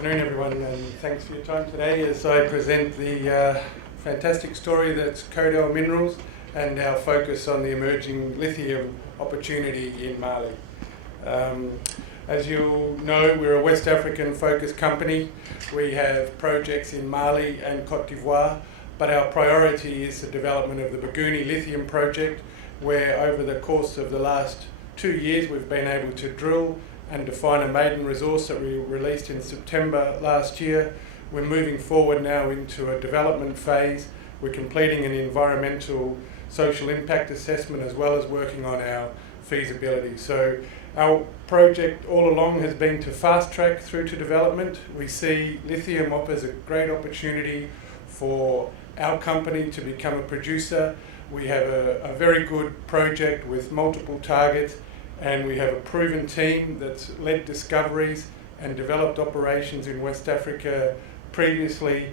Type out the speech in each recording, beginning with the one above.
afternoon, everyone, and thanks for your time today as I present the fantastic story that's Kodal Minerals and our focus on the emerging lithium opportunity in Mali. As you'll know, we're a West African focused company. We have projects in Mali and Cote d'Ivoire, but our priority is the development of the Bougouni Lithium project, where over the course of the last 2 years we've been able to drill and define a maiden resource that we released in September last year. We're moving forward now into a development phase. We're completing an environmental social impact assessment as well as working on our feasibility. So our project all along has been to fast track through to development. We see lithium offers a great opportunity for our company to become a producer. We have a very good project with multiple targets, and we have a proven team that's led discoveries and developed operations in West Africa previously.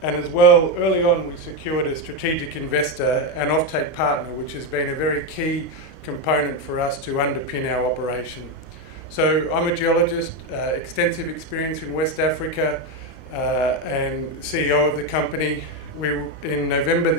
And as well, early on we secured a strategic investor and offtake partner, which has been a very key component for us to underpin our operation. So I'm a geologist, extensive experience in West Africa, and CEO of the company. In November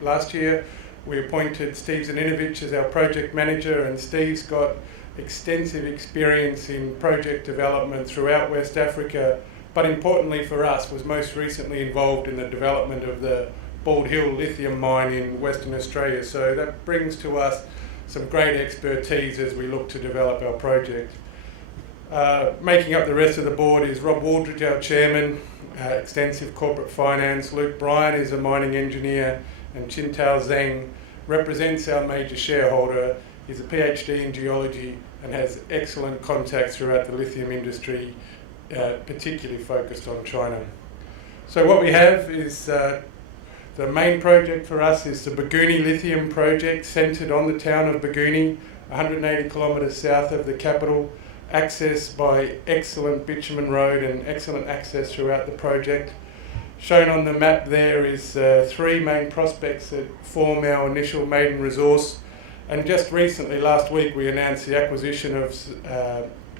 last year, we appointed Steve Zaninovich as our project manager, and Steve's got extensive experience in project development throughout West Africa, but importantly for us was most recently involved in the development of the Bald Hill lithium mine in Western Australia. So that brings to us some great expertise as we look to develop our project. Making up the rest of the board is Rob Waldridge, our chairman, extensive corporate finance. Luke Bryan is a mining engineer, and Chintao Zheng represents our major shareholder. He's a PhD in geology and has excellent contacts throughout the lithium industry, particularly focused on China. So what we have is the main project for us is the Bougouni Lithium project, centred on the town of Bougouni, 180 kilometres south of the capital, accessed by excellent bitumen road and excellent access throughout the project. Shown on the map there is 3 main prospects that form our initial maiden resource, and just recently, last week, we announced the acquisition of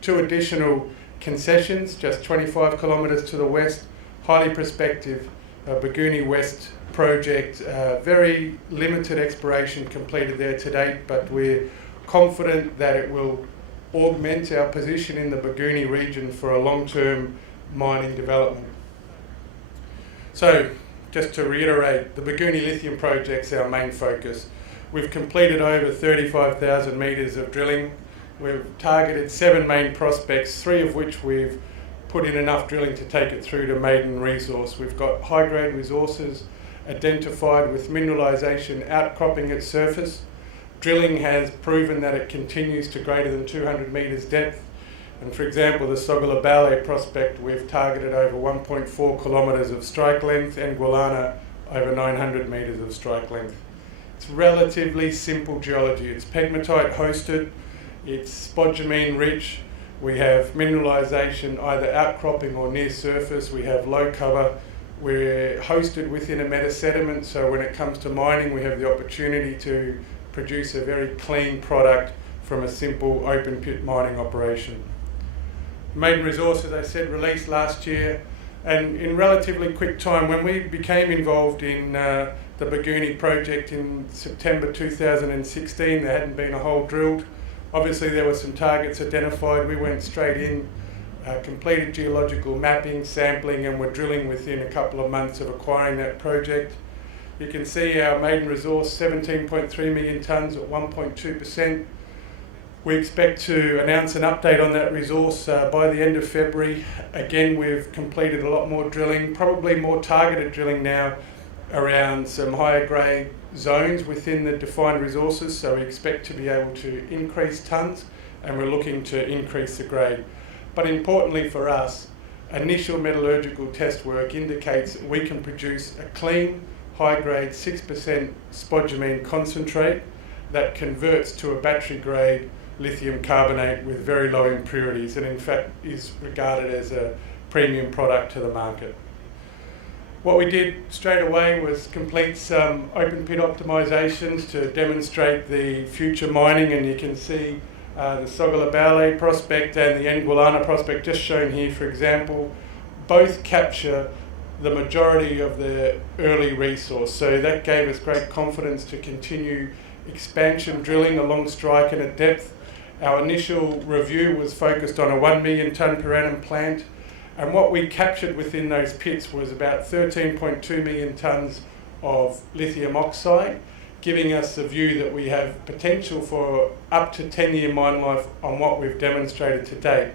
2 additional concessions just 25 kilometres to the west, highly prospective Bougouni West project. Very limited exploration completed there to date, but we're confident that it will augment our position in the Bougouni region for a long-term mining development. So, just to reiterate, the Bougouni Lithium project's our main focus. We've completed over 35,000 metres of drilling. We've targeted 7 main prospects, 3 of which we've put in enough drilling to take it through to maiden resource. We've got high-grade resources identified with mineralisation outcropping at surface. Drilling has proven that it continues to greater than 200 metres depth. And for example, the Sogolabale prospect, we've targeted over 1.4 kilometres of strike length, and Gualana over 900 metres of strike length. It's relatively simple geology. It's pegmatite hosted, it's spodumene rich. We have mineralisation either outcropping or near surface. We have low cover. We're hosted within a metasediment, so when it comes to mining, we have the opportunity to produce a very clean product from a simple open pit mining operation. Maiden resource, as I said, released last year, and in relatively quick time, when we became involved in the Bougouni project in September 2016, there hadn't been a hole drilled. Obviously there were some targets identified. We went straight in, completed geological mapping, sampling, and were drilling within a couple of months of acquiring that project. You can see our maiden resource, 17.3 million tonnes at 1.2%. We expect to announce an update on that resource by the end of February. Again, we've completed a lot more drilling, probably more targeted drilling now around some higher grade zones within the defined resources, so we expect to be able to increase tonnes, and we're looking to increase the grade. But importantly for us, initial metallurgical test work indicates that we can produce a clean, high-grade 6% spodumene concentrate that converts to a battery-grade lithium carbonate with very low impurities, and in fact is regarded as a premium product to the market. What we did straight away was complete some open pit optimizations to demonstrate the future mining, and you can see the Sogolabale prospect and the Ngualana prospect just shown here, for example. both capture the majority of the early resource. So that gave us great confidence to continue expansion drilling along strike and at depth. Our initial review was focused on a 1 million tonne per annum plant, and what we captured within those pits was about 13.2 million tonnes of lithium oxide, giving us the view that we have potential for up to 10-year mine life on what we've demonstrated to date.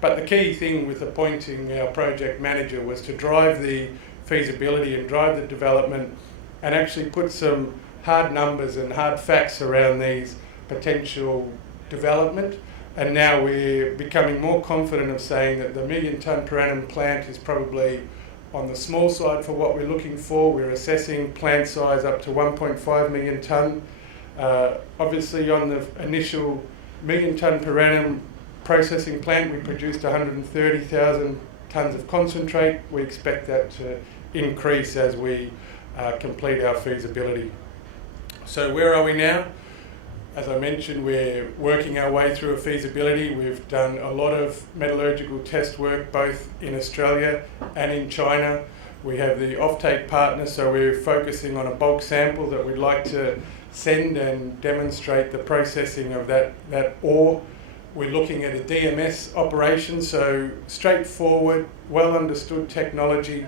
But the key thing with appointing our project manager was to drive the feasibility and drive the development and actually put some hard numbers and hard facts around these potential development. And now we're becoming more confident of saying that the 1 million tonne per annum plant is probably on the small side for what we're looking for. We're assessing plant size up to 1.5 million tonne. Obviously on the initial 1 million tonne per annum processing plant, we produced 130,000 tonnes of concentrate. We expect that to increase as we complete our feasibility. So where are we now? As I mentioned, we're working our way through a feasibility. We've done a lot of metallurgical test work both in Australia and in China. We have the offtake partner, so we're focusing on a bulk sample that we'd like to send and demonstrate the processing of that ore. We're looking at a DMS operation, so straightforward, well understood technology.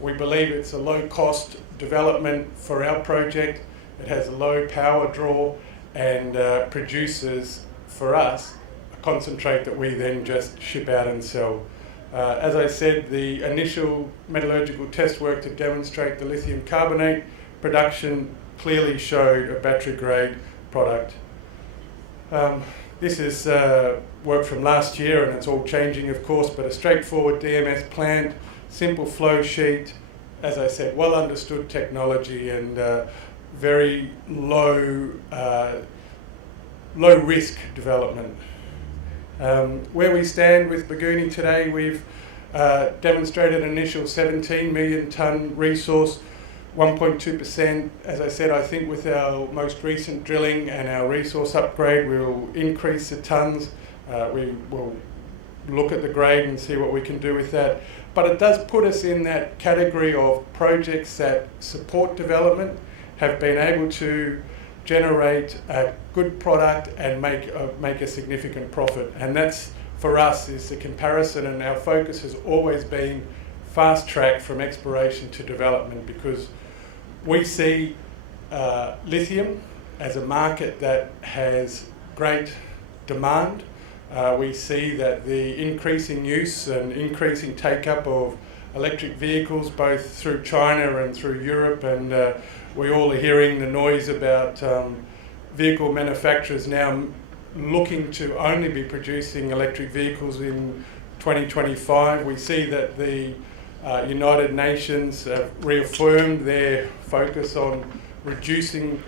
We believe it's a low cost development for our project. It has a low power draw and produces for us a concentrate that we then just ship out and sell. As I said, the initial metallurgical test work to demonstrate the lithium carbonate production clearly showed a battery grade product. This is work from last year and it's all changing of course, but a straightforward DMS plant, simple flow sheet, as I said, well understood technology and very low risk development. Where we stand with Bougouni today, we've demonstrated an initial 17 million tonne resource, 1.2%. As I said, I think with our most recent drilling and our resource upgrade, we'll increase the tonnes. We will look at the grade and see what we can do with that. But it does put us in that category of projects that support development, have been able to generate a good product and make a significant profit. And that's, for us, is the comparison, and our focus has always been fast track from exploration to development, because we see lithium as a market that has great demand. We see that the increasing use and increasing take-up of electric vehicles, both through China and through Europe, and we all are hearing the noise about vehicle manufacturers now looking to only be producing electric vehicles in 2025. We see that the United Nations have reaffirmed their focus on reducing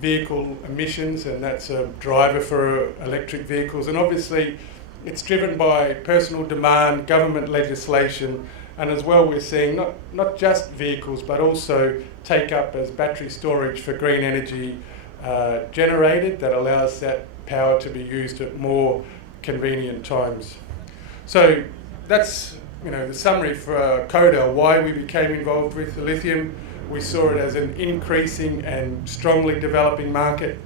vehicle emissions, and that's a driver for electric vehicles. And obviously it's driven by personal demand, government legislation, and as well we're seeing not just vehicles but also take up as battery storage for green energy generated that allows that power to be used at more convenient times. So that's the summary for Kodal, why we became involved with the lithium. We saw it as an increasing and strongly developing market.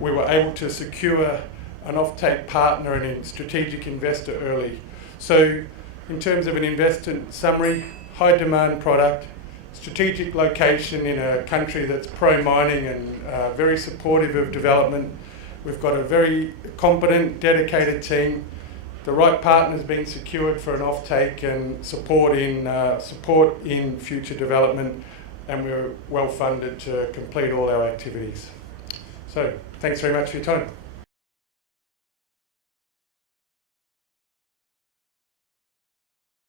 We were able to secure an offtake partner and a strategic investor early. So in terms of an investment summary, high demand product, strategic location in a country that's pro-mining and very supportive of development. We've got a very competent, dedicated team. The right partners being secured for an offtake and support in future development, and we're well funded to complete all our activities. So thanks very much for your time.